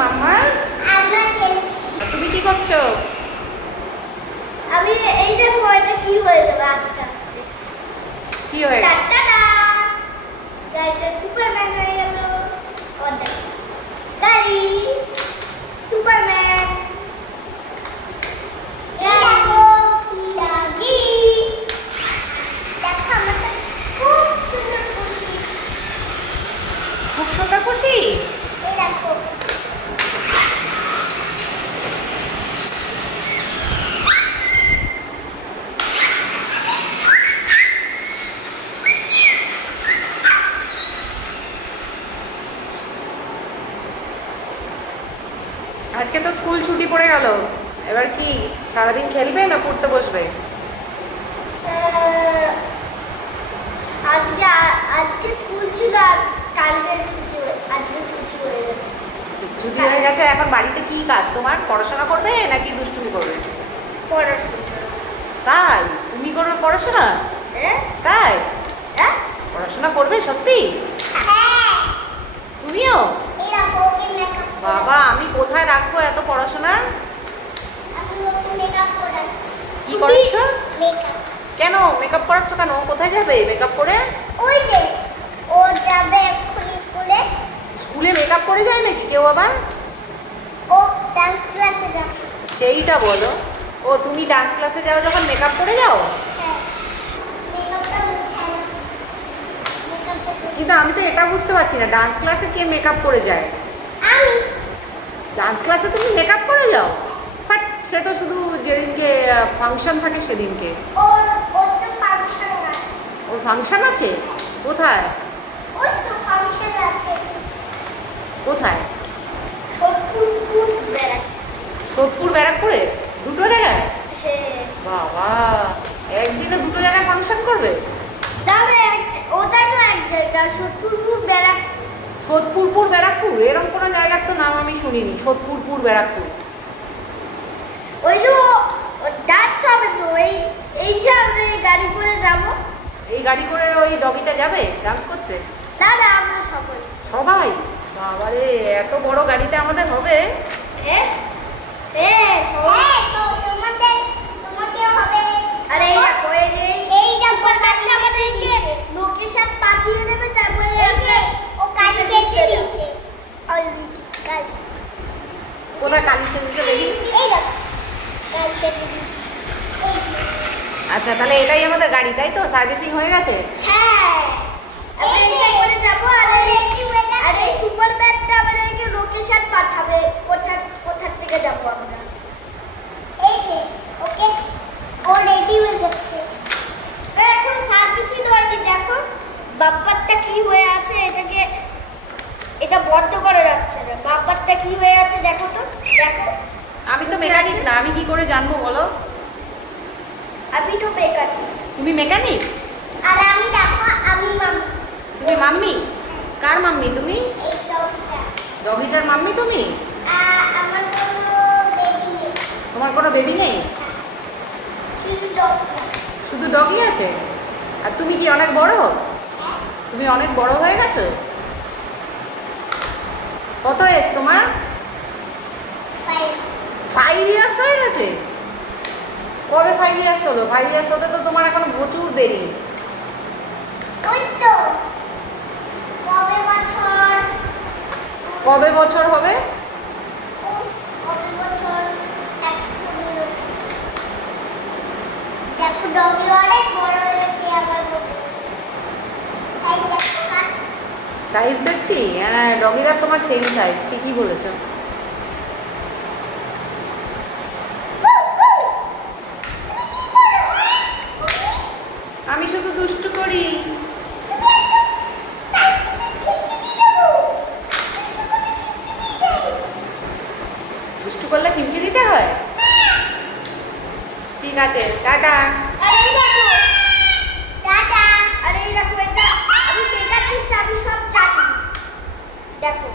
মাম্মা? আমরা খেলছি। তুমি কি করছো? আমি এই দেখো এটা কি হয়ে যাবে আস্তে আস্তে। কি হয়ে গেল? টাটা গাড়িটা সুপারম্যান হয়ে গেল। অর্ডার গাড়ি সুপারম্যান। এই দেখো লাগি। দেখো আমাদের খুব সুন্দর খুশি। খুব সুন্দর খুশি। এই দেখো আজকে তো স্কুল ছুটি পড়ে গেল, এবার কি সারাদিন খেলবে না পড়তে বসবে? আজকে আজকে স্কুল ছিল, কালকে ছুটি আজকে ছুটি হয়ে গেছে। ছুটি হয়ে গেছে, এখন বাড়িতে কি কাজ তোমার? পড়াশোনা করবে নাকি দুষ্টুমি করবে? পড়াশোনা। তাই তুমি করবে পড়াশোনা? হ্যাঁ তাই হ্যাঁ পড়াশোনা করবে সত্যি? হ্যাঁ। তুমিও? এই দেখো ওকে মেকআপ। বাবা, আমি কোথায় রাখবো এত পড়াশোনা? আমি ওকে মেকআপ করাচ্ছি। কি করাচ্ছো? মেকআপ। কেন মেকআপ করাচ্ছ কেন? কোথায় যাবে মেকআপ করে? ওই যে ও যাবে এক্ষুনি স্কুলে। স্কুলে মেকআপ করে যায় নাকি কেউ আবার? ও ডান্স ক্লাসে যাবে। সেইটা বলো। ও তুমি ডান্স ক্লাসে যাও যখন মেকআপ করে যাও? হ্যাঁ মেকআপটা মুছাই না। মেকআপটা কিন্তু আমি তো এটা বুঝতে পারছি না, ডান্স ক্লাসে কে মেকআপ করে যায়? আমি ডান্স ক্লাসে তুমি মেকআপ করে যাও? বাট সে তো শুধু যেদিনকে ফাংশন থাকে সেদিনকে। ওর তো ফাংশন আছে। ওর ফাংশন আছে? কোথায়? ওই তো ফাংশন আছে কোথায়? সোদপুর ব্যারাক। সোদপুর ব্যারাকপুরে? দুটো জায়গায়? হ্যাঁ বাবা, একদিনে দুটো জায়গায় ফাংশন করবে? তবে ওটা তো এক জায়গা সোদপুর ব্যারাক। সোদপুর ব্যারাকপুর এরকম কোনো জায়গার তো নাম আমি শুনিনি। সোদপুর ব্যারাকপুর ওই যে ডান্স হবে তো, এই যে আমরা এই গাড়ি করে যাব। এই গাড়ি করে ওই ডগিটা যাবে ডান্স করতে? দাদা আমরা সবাই। সবাই? বাবারে, এত বড় গাড়িতে আমাদের হবে? হ্যাঁ হ্যাঁ সব তোমাকে হবে। আরে এই দেখো এই দেখো গাড়ি সেজে দিয়েছে। লোকেশন পাঠিয়ে দেবে, তারপরে এই যে ও গাড়ি সেজে দিয়েছে অলরেডি। গাড়ি কোথায় কালি সেজেছে দেখি? এই দেখো গাড়ি সেজে দিয়েছে। আচ্ছা, তাহলে এটাই আমাদের গাড়ি, তাই তো? সার্ভিসিং হয়ে গেছে? হ্যাঁ আমি এটা করে যাব। আর এই সুপারম্যানটা আমাদেরকে লোকেশন পাঠাবে কোথা থেকে যাব আমরা। এই যে ওকে ও রেডি হয়ে গেছে। এখন সার্ভিসিং হয়নি। দেখো বাম্পারটা কি হয়ে আছে, এটা বন্ধ করা যাচ্ছে না। বাম্পারটা কি হয়ে আছে দেখো তো, দেখো। আমি তো মেকানিক না, আমি কি করে জানবো বলো? আমি তো মেকানিক। তুমি মেকানিক? আর আমি দেখো আমি মাম্মি। তুমি মাম্মি? কার মাম্মি তুমি? এই ডগিটা। ডগিটার মাম্মি তুমি? আমার কোনো বেবি নেই। তোমার কোনো বেবি নেই? শুধু ডগি। শুধু ডগি আছে? আর তুমি কি অনেক বড়? তুমি অনেক বড় হয়ে গেছো? কত এজ তোমার? 5 ইয়ার্স হয়ে গেছে? কবে 5 ইয়ার্স হলো? 5 ইয়ার্স হতে তো তোমার এখন প্রচুর দেরি। ওই তো কবে বছর হবে? কবে বছর 115। দেখো ডগি অনেক বড় হয়ে গেছে আমার মতো। সাইজ দেখো না? সাইজ দেখছি? হ্যাঁ, ডগিরা তোমার সেম সাইজ, ঠিকই বলেছো। আমি শুধু দুষ্টু করি। দুষ্টু করলে খিমচি দিতে হয়? ঠিক আছে, টাটা। আরে এই দেখো টাটা। আরে এই দেখো এটা আমি মেকআপ করছি, আমি সব জানি। দেখো